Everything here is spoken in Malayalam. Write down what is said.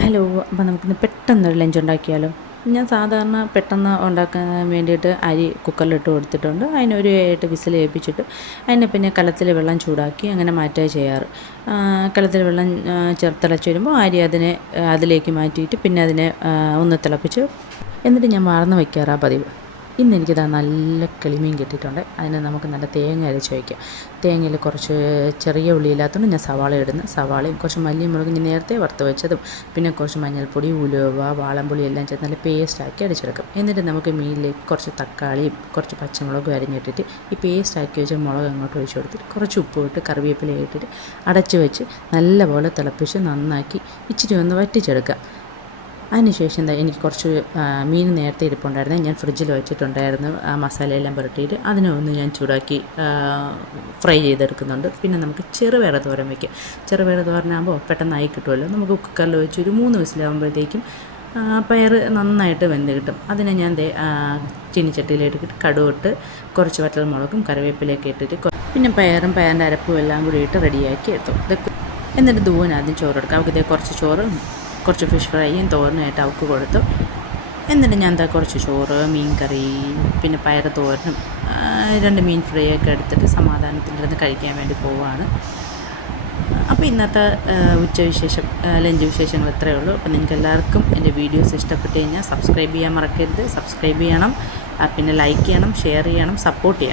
ഹലോ, അപ്പോൾ നമുക്കിന്ന് പെട്ടെന്നൊരു ലഞ്ച് ഉണ്ടാക്കിയാലോ? ഞാൻ സാധാരണ പെട്ടെന്ന് ഉണ്ടാക്കാൻ വേണ്ടിയിട്ട് അരി കുക്കറിലിട്ട് കൊടുത്തിട്ടുണ്ട്. അതിനൊരു 8 വിസിൽ ഏൽപ്പിച്ചിട്ട് അതിനെ പിന്നെ കലത്തിൽ വെള്ളം ചൂടാക്കി അങ്ങനെ മാറ്റുക ചെയ്യാറ്. കലത്തിൽ വെള്ളം തിളച്ച് വരുമ്പോൾ അരി അതിലേക്ക് മാറ്റിയിട്ട് പിന്നെ അതിനെ ഒന്ന് തിളപ്പിച്ച് എന്നിട്ട് ഞാൻ വാർന്ന് വയ്ക്കാറാണ് പതിവ്. ഇന്നെനിക്കിതാ നല്ല കിളിമീൻ കിട്ടിയിട്ടുണ്ട്. അതിന് നമുക്ക് നല്ല തേങ്ങ അരച്ച് വയ്ക്കാം. തേങ്ങയിൽ കുറച്ച് ചെറിയ ഉള്ളിയില്ലാത്തതുകൊണ്ട് ഞാൻ സവാള ഇടുന്നു. സവാളയും കുറച്ച് മല്ലിയും മുളകും ഞാൻ നേരത്തെ വറുത്ത് വെച്ചതും പിന്നെ കുറച്ച് മഞ്ഞൾപ്പൊടി, ഉലുവ, വാളംപുളി എല്ലാം ചേർത്ത് നല്ല പേസ്റ്റാക്കി അടിച്ചെടുക്കും. എന്നിട്ട് നമുക്ക് മീനിലേക്ക് കുറച്ച് തക്കാളിയും കുറച്ച് പച്ചമുളകും അരിഞ്ഞിട്ടിട്ട് ഈ പേസ്റ്റാക്കി വെച്ച മുളക് അങ്ങോട്ട് ഒഴിച്ച് കൊടുത്തിട്ട് കുറച്ച് ഉപ്പ് ഇട്ട് കറിവേപ്പില ഇട്ടിട്ട് അടച്ച് വെച്ച് നല്ലപോലെ തിളപ്പിച്ച് നന്നാക്കി ഇച്ചിരി ഒന്ന് വറ്റിച്ചെടുക്കുക. അതിനുശേഷം എനിക്ക് കുറച്ച് മീൻ നേരത്തെ ഇരിപ്പുണ്ടായിരുന്നു, ഞാൻ ഫ്രിഡ്ജിൽ വെച്ചിട്ടുണ്ടായിരുന്നു. ആ മസാലയെല്ലാം പുരട്ടിയിട്ട് അതിനെ ഒന്ന് ഞാൻ ചൂടാക്കി ഫ്രൈ ചെയ്തെടുക്കുന്നുണ്ട്. പിന്നെ നമുക്ക് ചെറുപയർ തോരൻ വയ്ക്കാം. ചെറുപയർ തോരനാകുമ്പോൾ പെട്ടെന്നായി കിട്ടുമല്ലോ. നമുക്ക് കുക്കറിൽ വെച്ച് ഒരു 3 വിസിലാകുമ്പോഴത്തേക്കും പയർ നന്നായിട്ട് വെന്ത് കിട്ടും. അതിനെ ഞാൻ ചീനിച്ചട്ടിയിലിട്ടിട്ട് കടുവിട്ട് കുറച്ച് വറ്റൽമുളകും കറിവേപ്പിലയൊക്കെ ഇട്ടിട്ട് പിന്നെ പയറും പയറിൻ്റെ അരപ്പും എല്ലാം കൂടി ഇട്ട് റെഡിയാക്കി എടുത്തു. എന്നിട്ട് ആദ്യം ചോറ് എടുക്കാം. അവർക്ക് കുറച്ച് ചോറ് കുറച്ച് ഫിഷ് ഫ്രൈയും തോരനുമായിട്ട് അവൾക്ക് കൊടുത്തു. എന്നിട്ട് ഞാൻ കുറച്ച് ചോറ്, മീൻ കറി, പിന്നെ പയർ തോരനും 2 മീൻ ഫ്രൈ ഒക്കെ എടുത്തിട്ട് സമാധാനത്തിലിരുന്ന് കഴിക്കാൻ വേണ്ടി പോവുകയാണ്. അപ്പോൾ ഇന്നത്തെ ലഞ്ച് വിശേഷങ്ങൾ ഇത്രയേ ഉള്ളൂ. അപ്പോൾ നിങ്ങൾക്ക് എല്ലാവർക്കും എൻ്റെ വീഡിയോസ് ഇഷ്ടപ്പെട്ട് കഴിഞ്ഞാൽ സബ്സ്ക്രൈബ് ചെയ്യാൻ മറക്കരുത്. സബ്സ്ക്രൈബ് ചെയ്യണം, പിന്നെ ലൈക്ക് ചെയ്യണം, ഷെയർ ചെയ്യണം, സപ്പോർട്ട് ചെയ്യണം.